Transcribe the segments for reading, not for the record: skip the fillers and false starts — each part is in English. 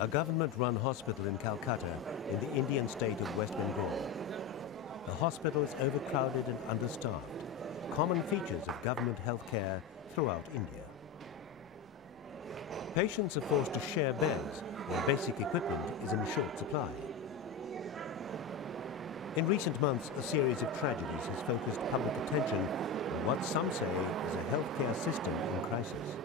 a government-run hospital in Calcutta in the Indian state of West Bengal. The hospital is overcrowded and understaffed, common features of government health care throughout India. Patients are forced to share beds where basic equipment is in short supply. In recent months, a series of tragedies has focused public attention on what some say is a healthcare system in crisis.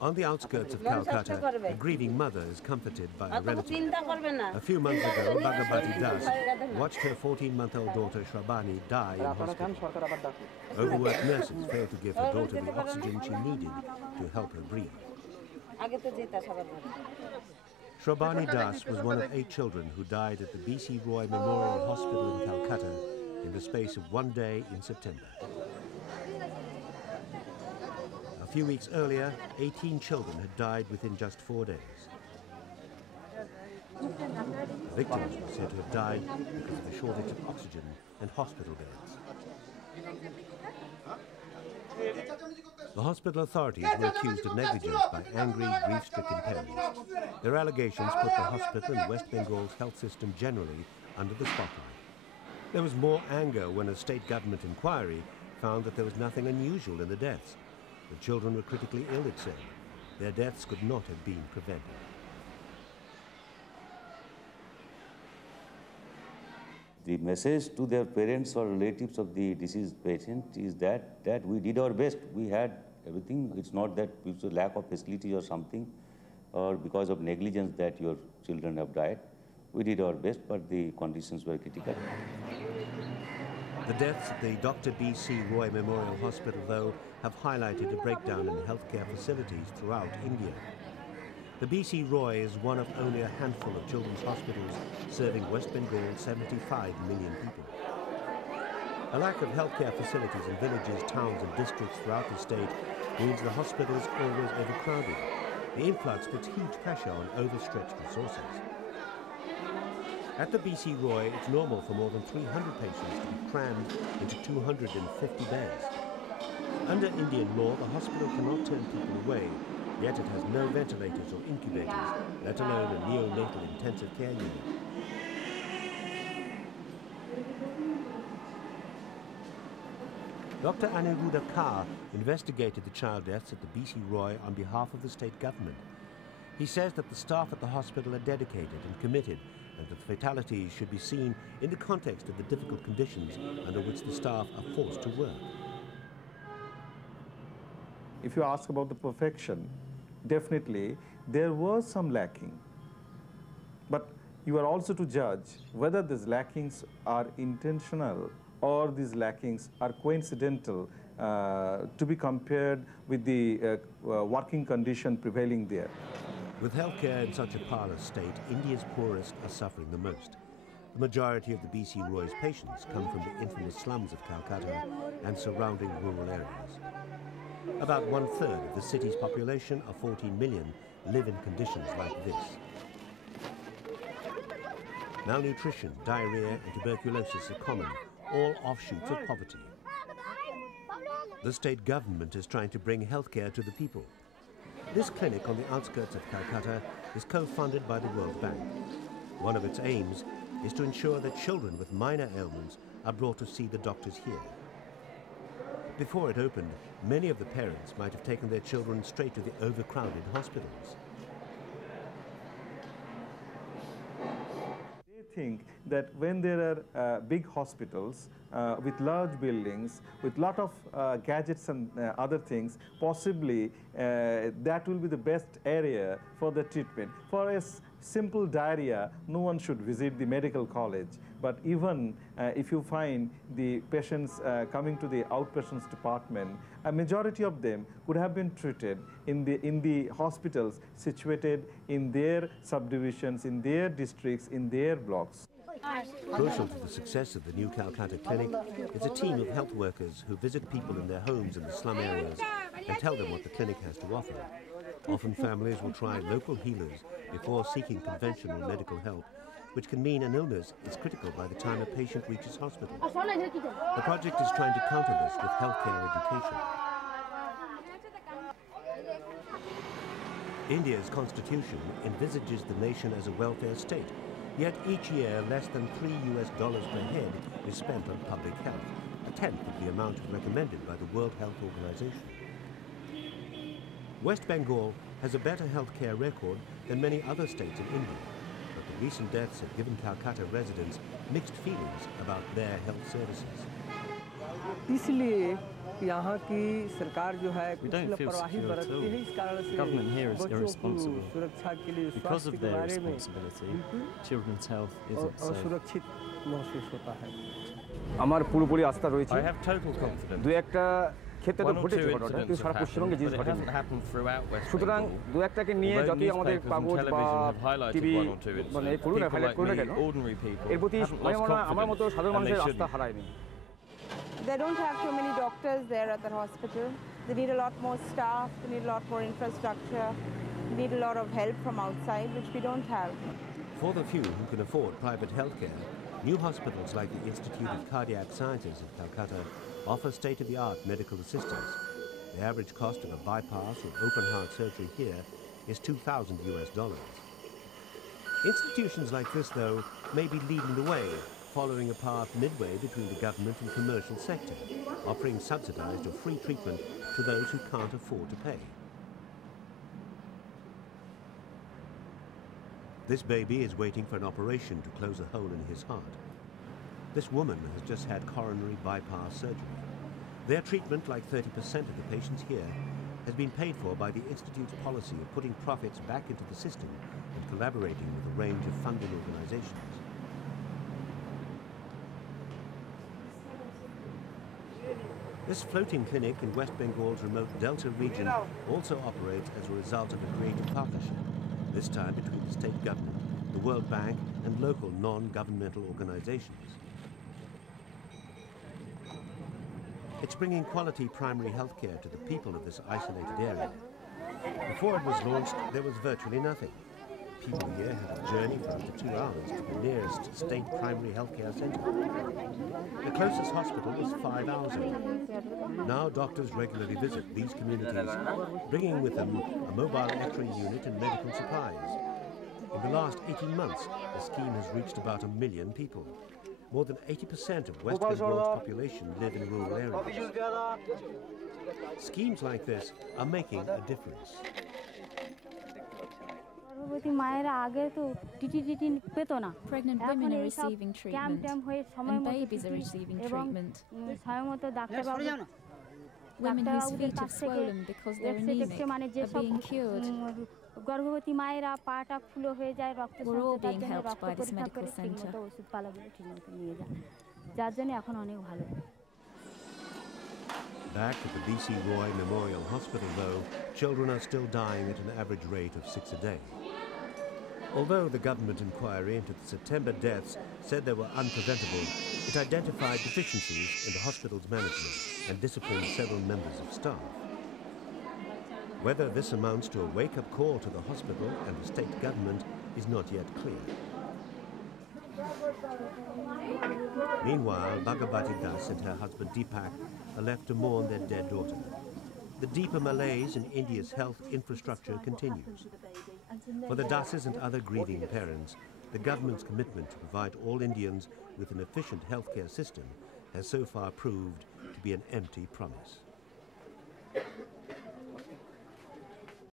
On the outskirts of Calcutta, a grieving mother is comforted by a relative. A few months ago, Bhagabati Das watched her 14-month-old daughter Shrabani die in hospital. Overworked nurses failed to give her daughter the oxygen she needed to help her breathe. Shrabani Das was one of 8 children who died at the B.C. Roy Memorial Hospital in Calcutta in the space of one day in September. A few weeks earlier, 18 children had died within just 4 days. Victims were said to have died because of a shortage of oxygen and hospital beds. The hospital authorities were accused of negligence by angry, grief-stricken parents. Their allegations put the hospital and West Bengal's health system generally under the spotlight. There was more anger when a state government inquiry found that there was nothing unusual in the deaths. The children were critically ill, it said. Their deaths could not have been prevented. The message to their parents or relatives of the deceased patient is that we did our best. We had everything. It's not that it's a lack of facility or something, or because of negligence that your children have died. We did our best, but the conditions were critical. The deaths at the Dr. B.C. Roy Memorial Hospital, though, have highlighted a breakdown in healthcare facilities throughout India. The B.C. Roy is one of only a handful of children's hospitals serving West Bengal's 75 million people. A lack of healthcare facilities in villages, towns and districts throughout the state means the hospital is always overcrowded. The influx puts huge pressure on overstretched resources. At the B.C. Roy, it's normal for more than 300 patients to be crammed into 250 beds. Under Indian law, the hospital cannot turn people away, yet it has no ventilators or incubators, let alone a neonatal intensive care unit. Dr. Aniruddha Kar investigated the child deaths at the B.C. Roy on behalf of the state government. He says that the staff at the hospital are dedicated and committed, and that fatalities should be seen in the context of the difficult conditions under which the staff are forced to work. If you ask about the perfection, definitely there was some lacking. But you are also to judge whether these lackings are intentional or these lackings are coincidental to be compared with the working condition prevailing there. With healthcare in such a parlous state, India's poorest are suffering the most. The majority of the B.C. Roy's patients come from the infamous slums of Calcutta and surrounding rural areas. About 1/3 of the city's population of 14 million live in conditions like this. Malnutrition, diarrhea and tuberculosis are common, all offshoots of poverty. The state government is trying to bring healthcare to the people. This clinic on the outskirts of Calcutta is co-funded by the World Bank. One of its aims is to ensure that children with minor ailments are brought to see the doctors here. Before it opened, many of the parents might have taken their children straight to the overcrowded hospitals. They think that when there are big hospitals with large buildings, with lot of gadgets and other things, possibly that will be the best area for the treatment. For a simple diarrhea, no one should visit the medical college. But even if you find the patients coming to the outpatients department, a majority of them could have been treated in the hospitals situated in their subdivisions, in their districts, in their blocks. Crucial to the success of the new Calcutta clinic is a team of health workers who visit people in their homes in the slum areas and tell them what the clinic has to offer. Often families will try local healers before seeking conventional medical help, which can mean an illness is critical by the time a patient reaches hospital. The project is trying to counter this with healthcare education. India's constitution envisages the nation as a welfare state, yet each year less than $3 per head is spent on public health, a tenth of the amount recommended by the World Health Organization. West Bengal has a better healthcare record than many other states in India, but the recent deaths have given Calcutta residents mixed feelings about their health services. इसलिए यहाँ की सरकार जो है कुछ लापरवाही बरतती है इस कारण से बच्चों की सुरक्षा के लिए स्वास्थ्य के बारे में असुरक्षित महसूस होता है। আমার পুরোপুরি আস্থা রয়েছে। I have total confidence. দু একটা ক্ষেত্রে তো ঘটেছে ঘটনা, কিন্তু সারা পশ্চিমবঙ্গে জিনিস ঘটেনি। সুতরাং দু একটাকে নিয়ে যতই আমাদের কাগজ বা টিভি মানে করুন না হাইলাইট করুন না কেন, এর প্রতি আমার মতো সাধারণ মানুষের আস্থা হারায়নি। They don't have too many doctors there at the hospital. They need a lot more staff, they need a lot more infrastructure, they need a lot of help from outside, which we don't have. For the few who can afford private healthcare, new hospitals like the Institute of Cardiac Sciences in Calcutta offer state-of-the-art medical assistance. The average cost of a bypass or open heart surgery here is $2,000. Institutions like this, though, may be leading the way, following a path midway between the government and commercial sector, offering subsidized or free treatment to those who can't afford to pay. This baby is waiting for an operation to close a hole in his heart. This woman has just had coronary bypass surgery. Their treatment, like 30% of the patients here, has been paid for by the Institute's policy of putting profits back into the system and collaborating with a range of funding organizations. This floating clinic in West Bengal's remote Delta region also operates as a result of a creative partnership, this time between the state government, the World Bank, and local non-governmental organizations. It's bringing quality primary health care to the people of this isolated area. Before it was launched, there was virtually nothing. People here had to journey for up to 2 hours to the nearest state primary healthcare center. The closest hospital was 5 hours away. Now doctors regularly visit these communities, bringing with them a mobile X-ray unit and medical supplies. In the last 18 months, the scheme has reached about 1 million people. More than 80% of West Bengal's population live in rural areas. Schemes like this are making a difference. Pregnant women are receiving treatment and babies are receiving treatment. Women whose feet have swollen because they're anemic are being cured. We're all being helped by this medical centre. Back at the B.C. Roy Memorial Hospital, though, children are still dying at an average rate of 6 a day. Although the government inquiry into the September deaths said they were unpreventable, it identified deficiencies in the hospital's management and disciplined several members of staff. Whether this amounts to a wake-up call to the hospital and the state government is not yet clear. Meanwhile, Bhagabati and her husband Dipak are left to mourn their dead daughter. The deeper malaise in India's health infrastructure continues. For the Dases and other grieving parents, the government's commitment to provide all Indians with an efficient healthcare system has so far proved to be an empty promise.